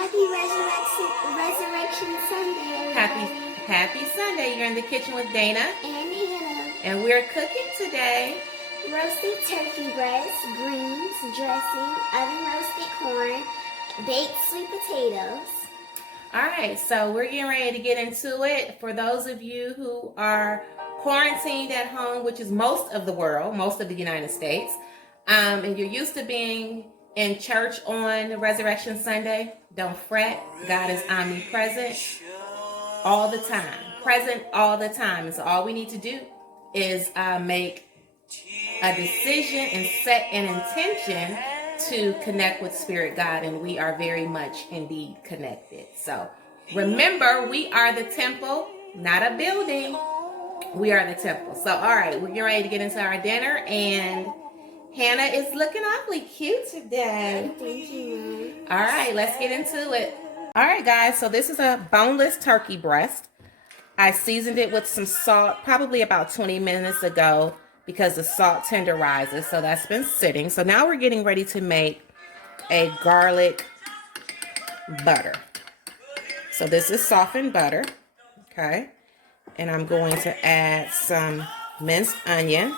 Happy Resurrection Sunday, everybody. Happy Sunday. You're in the kitchen with Dana. And Hannah. And we're cooking today. Roasted turkey breast, greens, dressing, oven roasted corn, baked sweet potatoes. All right, so we're getting ready to get into it. For those of you who are quarantined at home, which is most of the world, most of the United States, and you're used to being in church on Resurrection Sunday, don't fret. God is omnipresent all the time, present all the time. And so all we need to do is make a decision and set an intention to connect with Spirit God, and we are very much indeed connected. So remember, we are the temple, not a building. We are the temple. So all right, we're getting ready to get into our dinner, and Hannah is looking awfully cute today. Thank you. All right, let's get into it. All right, guys, so this is a boneless turkey breast. I seasoned it with some salt probably about 20 minutes ago because the salt tenderizes, so that's been sitting. So now we're getting ready to make a garlic butter. So this is softened butter, okay? And I'm going to add some minced onion,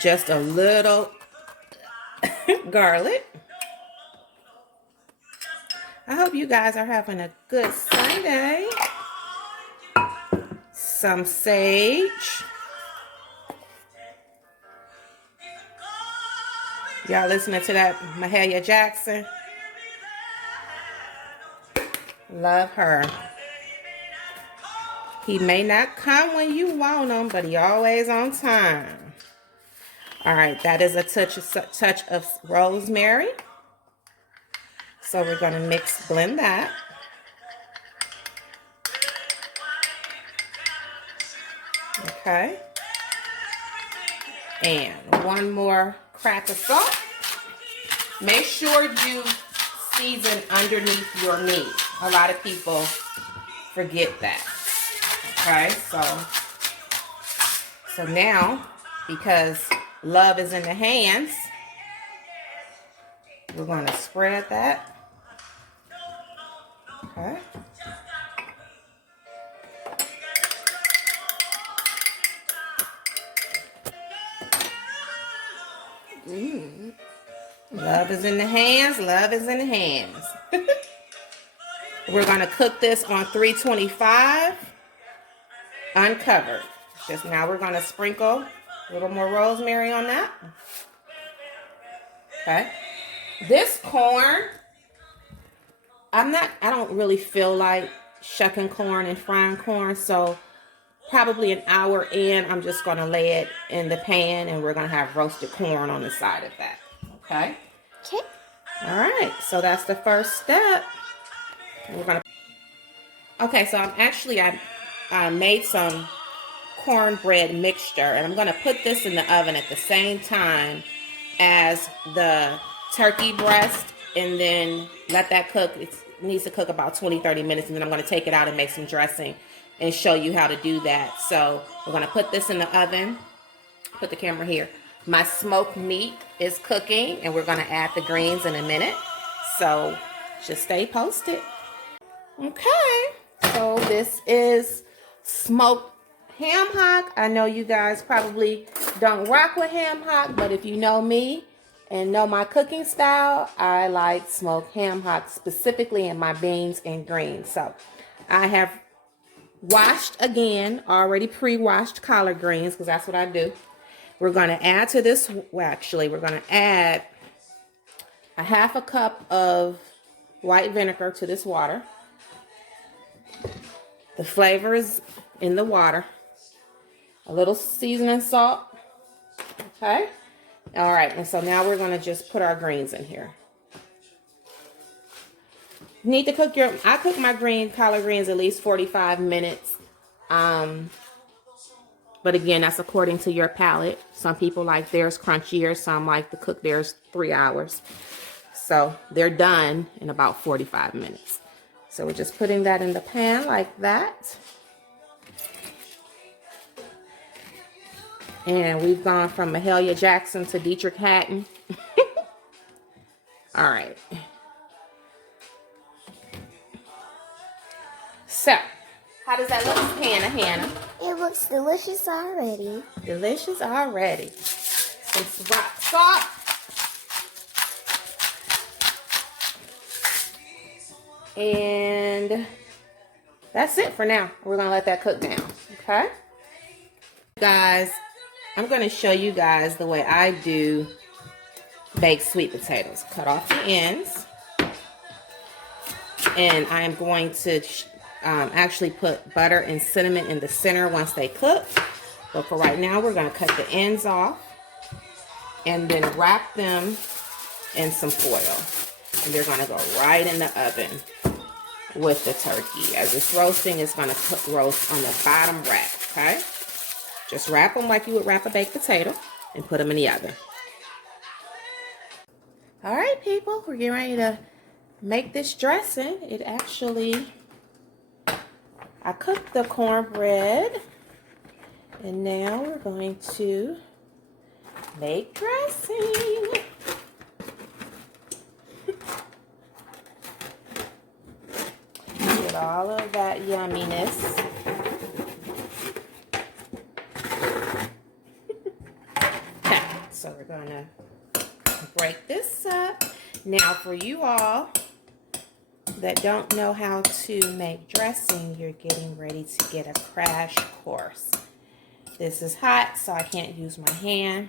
just a little garlic. I hope you guys are having a good Sunday. Some sage. Y'all listening to that Mahalia Jackson? Love her. He may not come when you want him, but he always on time. All right, that is a touch of rosemary. So we're going to blend that. Okay. And one more crack of salt. Make sure you season underneath your meat. A lot of people forget that. Okay, so now, because love is in the hands, we're going to spread that. Okay. Love is in the hands. Love is in the hands. We're going to cook this on 325 uncovered. Just now we're going to sprinkle a little more rosemary on that. Okay. This corn, I don't really feel like shucking corn and frying corn, so probably an hour in, I'm just going to lay it in the pan, and we're going to have roasted corn on the side of that. Okay? Okay. All right, so that's the first step. We're going to... Okay, so I made some cornbread mixture, and I'm going to put this in the oven at the same time as the turkey breast, and then let that cook. It needs to cook about 20-30 minutes, and then I'm going to take it out and make some dressing and show you how to do that. So we're going to put this in the oven. Put the camera here. My smoked meat is cooking, and we're going to add the greens in a minute. So just stay posted. Okay, so this is smoked ham hock. I know you guys probably don't rock with ham hock, but if you know me and know my cooking style, I like smoked ham hock specifically in my beans and greens. So I have washed again, already pre-washed collard greens, because that's what I do. We're going to add to this, we're going to add a half a cup of white vinegar to this water. The flavor is in the water. A little seasoning salt. Okay. All right. And so now we're going to just put our greens in here. You need to cook I cook my collard greens at least 45 minutes. But again, that's according to your palate. Some people like theirs crunchier. Some like to cook theirs 3 hours. So they're done in about 45 minutes. So we're just putting that in the pan like that. And we've gone from Mahalia Jackson to Dietrich Haddon. All right. So, how does that look, Hannah? It looks delicious already. Delicious already. Some rock salt. And that's it for now. We're going to let that cook down. Okay? Guys, I'm going to show you guys the way I do baked sweet potatoes. Cut off the ends. And I'm going to actually put butter and cinnamon in the center once they cook. But for right now, we're going to cut the ends off and then wrap them in some foil. And they're going to go right in the oven with the turkey. As it's roasting, it's going to roast on the bottom rack, okay? Just wrap them like you would wrap a baked potato and put them in the oven. All right, people, we're getting ready to make this dressing. It actually, I cooked the cornbread, and now we're going to make dressing. Get all of that yumminess. Okay, so we're gonna break this up. Now for you all that don't know how to make dressing, you're getting ready to get a crash course. This is hot, so I can't use my hand.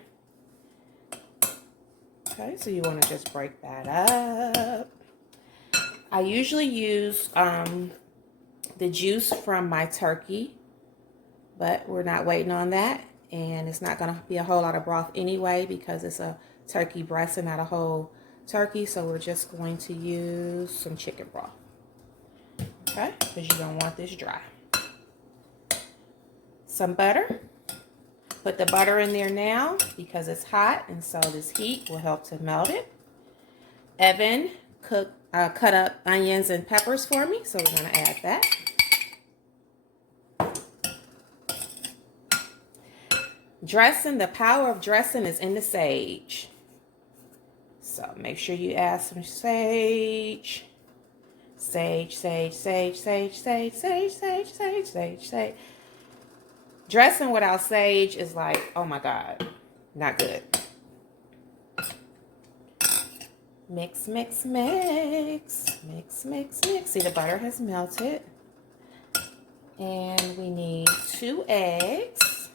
Okay, so you want to just break that up. I usually use the juice from my turkey, but we're not waiting on that. And it's not going to be a whole lot of broth anyway because it's a turkey breast and not a whole turkey. So we're just going to use some chicken broth. Okay, because you don't want this dry. Some butter. Put the butter in there now because it's hot, and so this heat will help to melt it. Evan cut up onions and peppers for me, so we're going to add that. Dressing, the power of dressing is in the sage. So make sure you add some sage. Sage, sage, sage, sage, sage, sage, sage, sage, sage, sage. Dressing without sage is like, oh my God, not good. Mix, mix, mix. Mix, mix, mix. See, the butter has melted. And we need 2 eggs.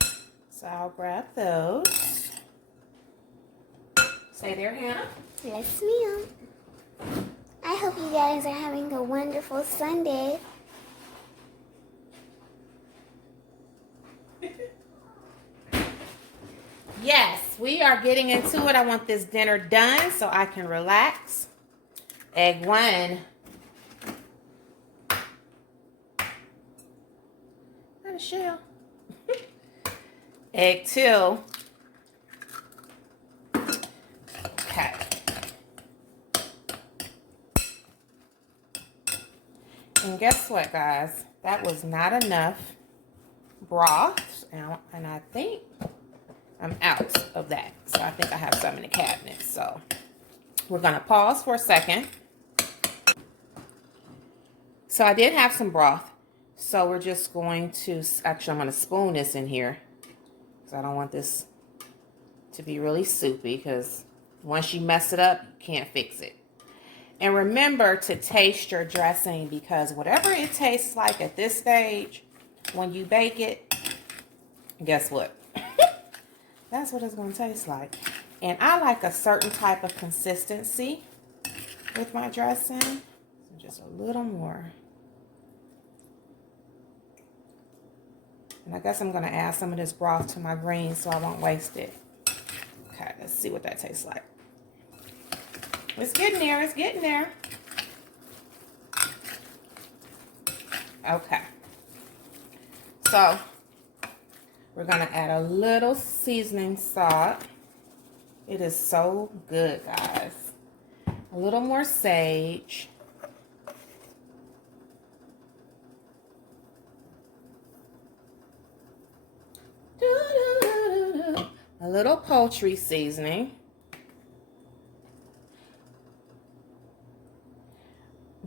So I'll grab those. Stay there, Hannah. Yes, ma'am. I hope you guys are having a wonderful Sunday. Yes, we are getting into it. I want this dinner done so I can relax. Egg 1. Not a shell. Egg 2. Okay. And guess what, guys? That was not enough broth. And I think I'm out of that. So I think I have some in the cabinet. So we're going to pause for a second. So I did have some broth. So we're just going to, actually I'm going to spoon this in here. Because I don't want this to be really soupy. Because once you mess it up, you can't fix it. And remember to taste your dressing. Because whatever it tastes like at this stage, when you bake it, guess what? That's what it's going to taste like. And I like a certain type of consistency with my dressing. So just a little more. And I guess I'm going to add some of this broth to my greens so I won't waste it. Okay, let's see what that tastes like. It's getting there. It's getting there. Okay. So we're going to add a little seasoning salt. It is so good, guys. A little more sage. A little poultry seasoning.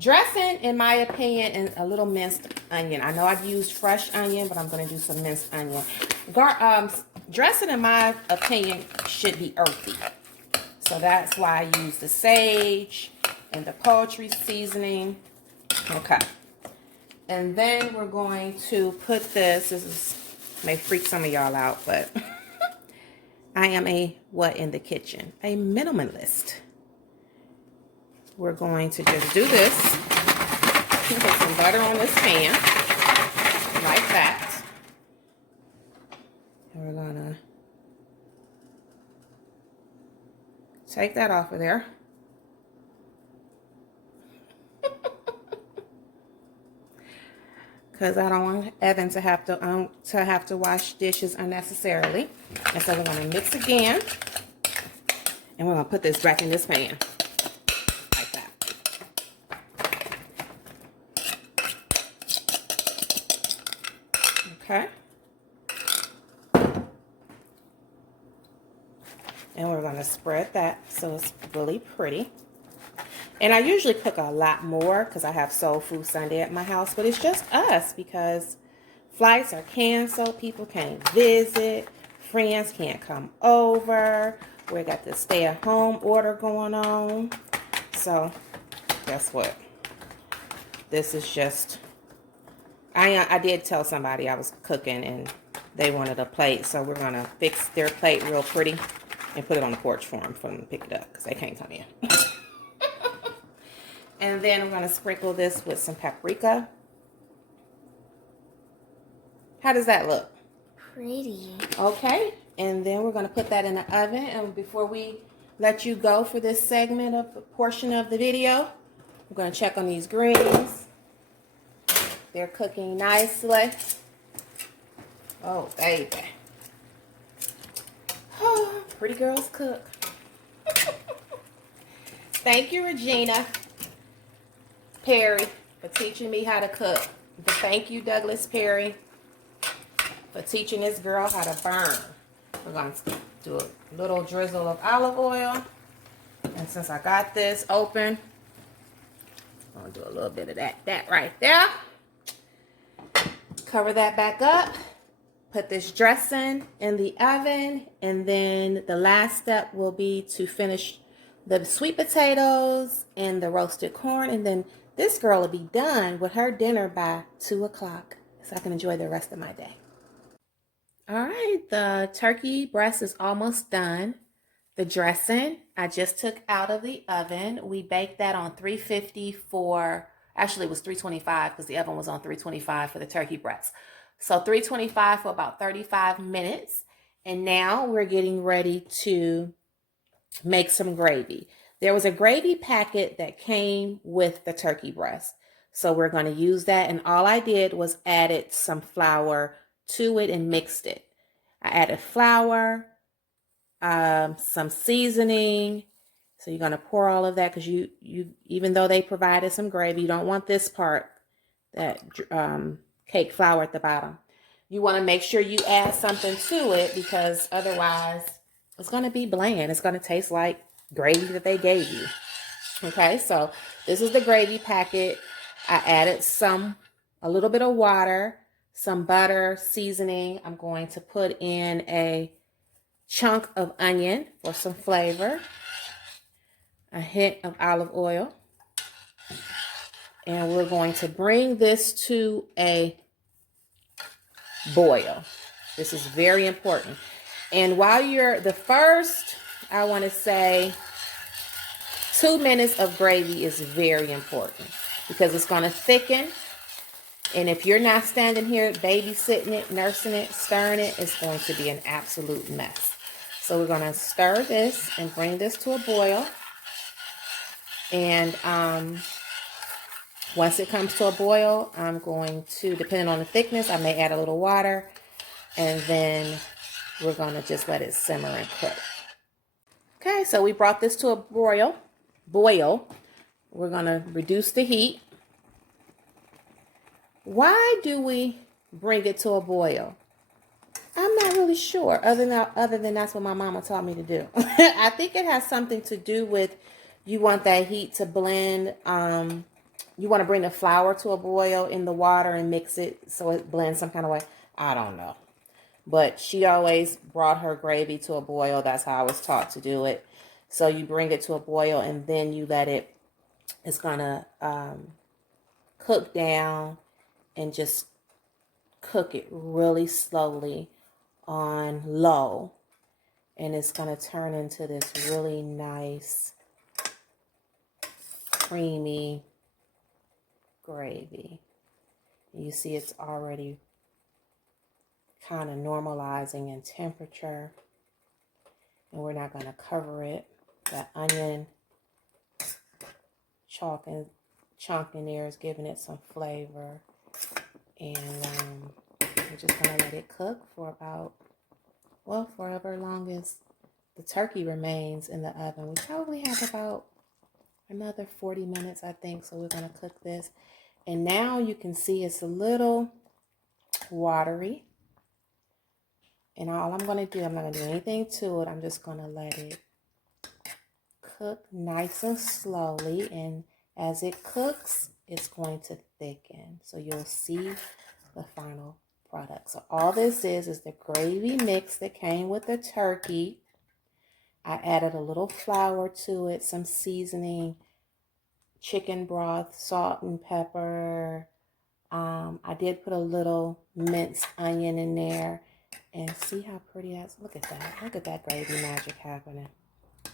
Dressing, in my opinion, and a little minced onion. I know I've used fresh onion, but I'm going to do some minced onion. Dressing, in my opinion, should be earthy. So that's why I use the sage and the poultry seasoning. Okay. And then we're going to put this may freak some of y'all out, but I am a what in the kitchen? A minimalist. We're going to just do this. Put some butter on this pan, like that. And we're gonna take that off of there. Because I don't want Evan to have to wash dishes unnecessarily. And so we're gonna mix again, and we're gonna put this back in this pan. Okay. And we're going to spread that so it's really pretty. And I usually cook a lot more because I have Soul Food Sunday at my house, but it's just us because flights are canceled, people can't visit, friends can't come over. We got the stay-at-home order going on. So, guess what? This is just... I did tell somebody I was cooking and they wanted a plate, so we're going to fix their plate real pretty and put it on the porch for them to pick it up because they can't come in. And then we're going to sprinkle this with some paprika. How does that look? Pretty. Okay, and then we're going to put that in the oven. And before we let you go for this segment of the portion of the video, we're going to check on these greens. They're cooking nicely. Oh, baby. Oh, pretty girls cook. Thank you, Regina Perry, for teaching me how to cook. Thank you, Douglas Perry, for teaching this girl how to burn. We're going to do a little drizzle of olive oil. And since I got this open, I'm going to do a little bit of that right there. Cover that back up, put this dressing in the oven, and then the last step will be to finish the sweet potatoes and the roasted corn, and then this girl will be done with her dinner by 2 o'clock, so I can enjoy the rest of my day. All right, the turkey breast is almost done. The dressing I just took out of the oven. We baked that on 350 for... Actually, it was 325 because the oven was on 325 for the turkey breast. So 325 for about 35 minutes. And now we're getting ready to make some gravy. There was a gravy packet that came with the turkey breast. So we're going to use that. And all I did was added some flour to it and mixed it. I added flour, some seasoning. So you're going to pour all of that because you even though they provided some gravy, you don't want this part, that cake flour at the bottom. You want to make sure you add something to it because otherwise it's going to be bland. It's going to taste like gravy that they gave you. Okay, so this is the gravy packet. I added a little bit of water, some butter, seasoning. I'm going to put in a chunk of onion for some flavor. A hint of olive oil. And we're going to bring this to a boil. This is very important. And while the first, I want to say 2 minutes of gravy is very important because it's going to thicken. And if you're not standing here babysitting it, nursing it, stirring it, it's going to be an absolute mess. So we're going to stir this and bring this to a boil. And once it comes to a boil, I'm going to, depending on the thickness, I may add a little water. And then we're going to just let it simmer and cook. Okay, so we brought this to a boil. We're going to reduce the heat. Why do we bring it to a boil? I'm not really sure, other than that's what my mama taught me to do. I think it has something to do with you want that heat to blend you want to bring the flour to a boil in the water and mix it so it blends some kind of way. I don't know. But she always brought her gravy to a boil. That's how I was taught to do it. So you bring it to a boil and then you let it, it's going to cook down and just cook it really slowly on low. And it's going to turn into this really nice, creamy gravy. You see it's already kind of normalizing in temperature. And we're not going to cover it. That onion chunk in there is giving it some flavor. And we're just going to let it cook for about, well, forever long as the turkey remains in the oven. We probably have about another 40 minutes, I think. So we're going to cook this. And now you can see it's a little watery. And all I'm going to do, I'm not going to do anything to it. I'm just going to let it cook nice and slowly. And as it cooks, it's going to thicken. So you'll see the final product. So all this is the gravy mix that came with the turkey. I added a little flour to it, some seasoning, chicken broth, salt and pepper. I did put a little minced onion in there. And see how pretty that's, look at that. Look at that gravy magic happening.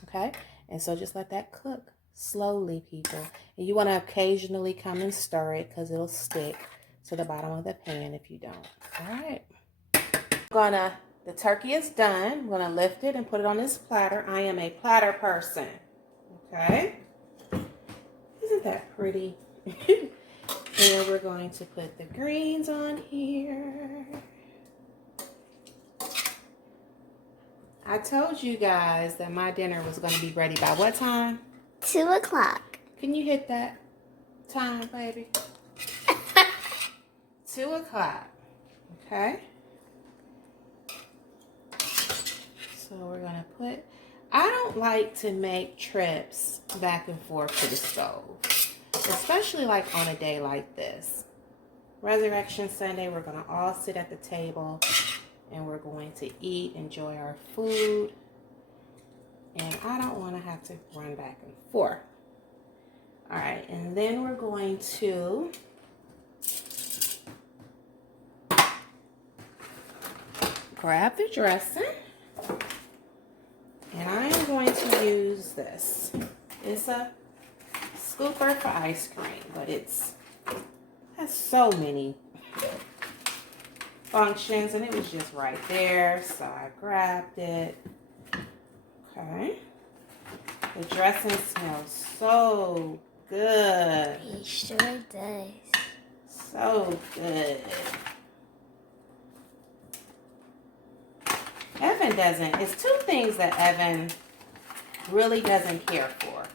Okay? And so just let that cook slowly, people. And you want to occasionally come and stir it because it'll stick to the bottom of the pan if you don't. All right. The turkey is done. I'm going to lift it and put it on this platter. I am a platter person. Okay? Isn't that pretty? And we're going to put the greens on here. I told you guys that my dinner was going to be ready by what time? 2 o'clock. Can you hit that time, baby? 2 o'clock. Okay. So we're going to put, I don't like to make trips back and forth to the stove, especially like on a day like this. Resurrection Sunday, we're going to all sit at the table. And we're going to eat, enjoy our food. And I don't want to have to run back and forth. All right, and then we're going to grab the dressing. And I am going to use this. It's a scooper for ice cream, but it has so many functions, and it was just right there, so I grabbed it. Okay. The dressing smells so good. It sure does. So good. Evan doesn't. It's two things that Evan really doesn't care for.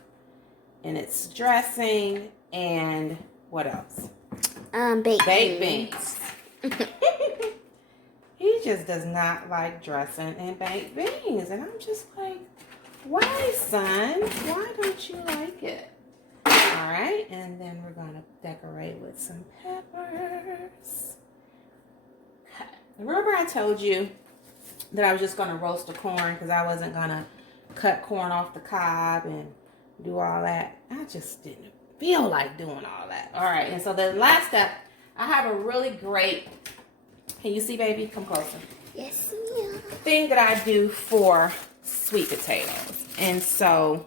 And it's dressing and what else? Baked beans. He just does not like dressing and baked beans. And I'm just like, why, son? Why don't you like it? All right. And then we're going to decorate with some peppers. Okay. Remember I told you that I was just going to roast the corn because I wasn't going to cut corn off the cob and do all that. I just didn't feel like doing all that. All right. And so the last step, I have a really great, can you see, baby? Come closer. Yes, ma'am. Thing that I do for sweet potatoes. And so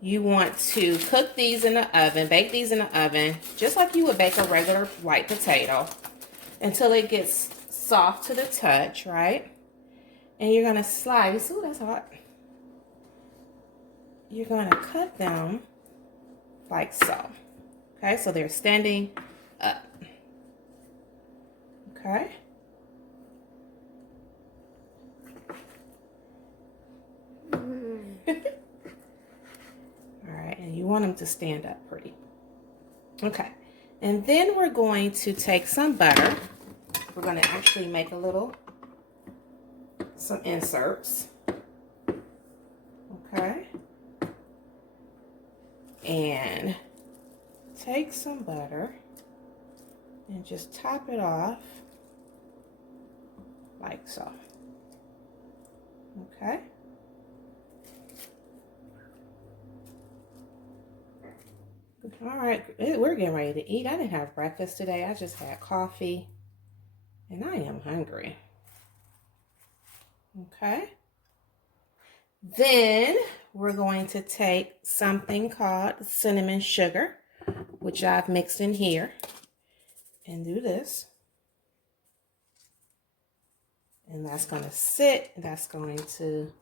you want to cook these in the oven, bake these in the oven, just like you would bake a regular white potato until it gets soft to the touch, right? And you're going to slice. Ooh, that's hot. You're going to cut them like so. Okay, so they're standing up. Okay. All right, and you want them to stand up pretty. Okay, and then we're going to take some butter. We're going to actually make some inserts. Okay. And take some butter and just top it off like so. Okay. All right, we're getting ready to eat. I didn't have breakfast today. I just had coffee and I am hungry. Okay. Then we're going to take something called cinnamon sugar, which I've mixed in here, and do this. And that's going to sit, that's going to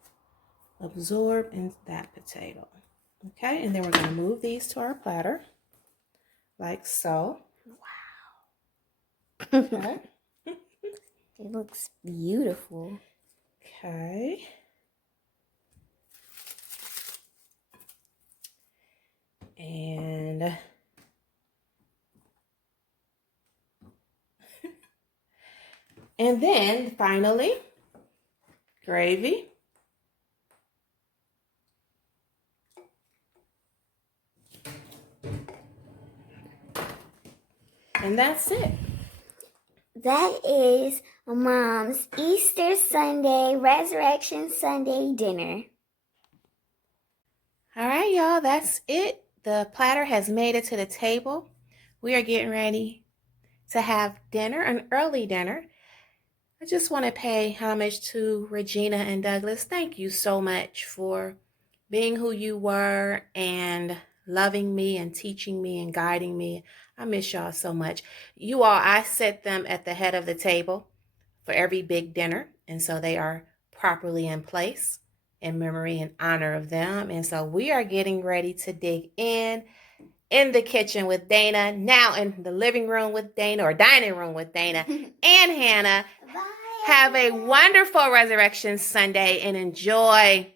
absorb in that potato. Okay, and then we're going to move these to our platter, like so. Wow. Okay. It looks beautiful. Okay. And then finally, gravy. And that's it. That is Mom's Easter Sunday, Resurrection Sunday dinner. All right, y'all, that's it. The platter has made it to the table. We are getting ready to have dinner, an early dinner. I just want to pay homage to Regina and Douglas. Thank you so much for being who you were and loving me and teaching me and guiding me. I miss y'all so much. You all, I set them at the head of the table for every big dinner, and so they are properly in place in memory and honor of them. And so we are getting ready to dig in the kitchen with Dana, now in the living room with Dana, or dining room with Dana and Hannah. Bye. Have a wonderful Resurrection Sunday and enjoy.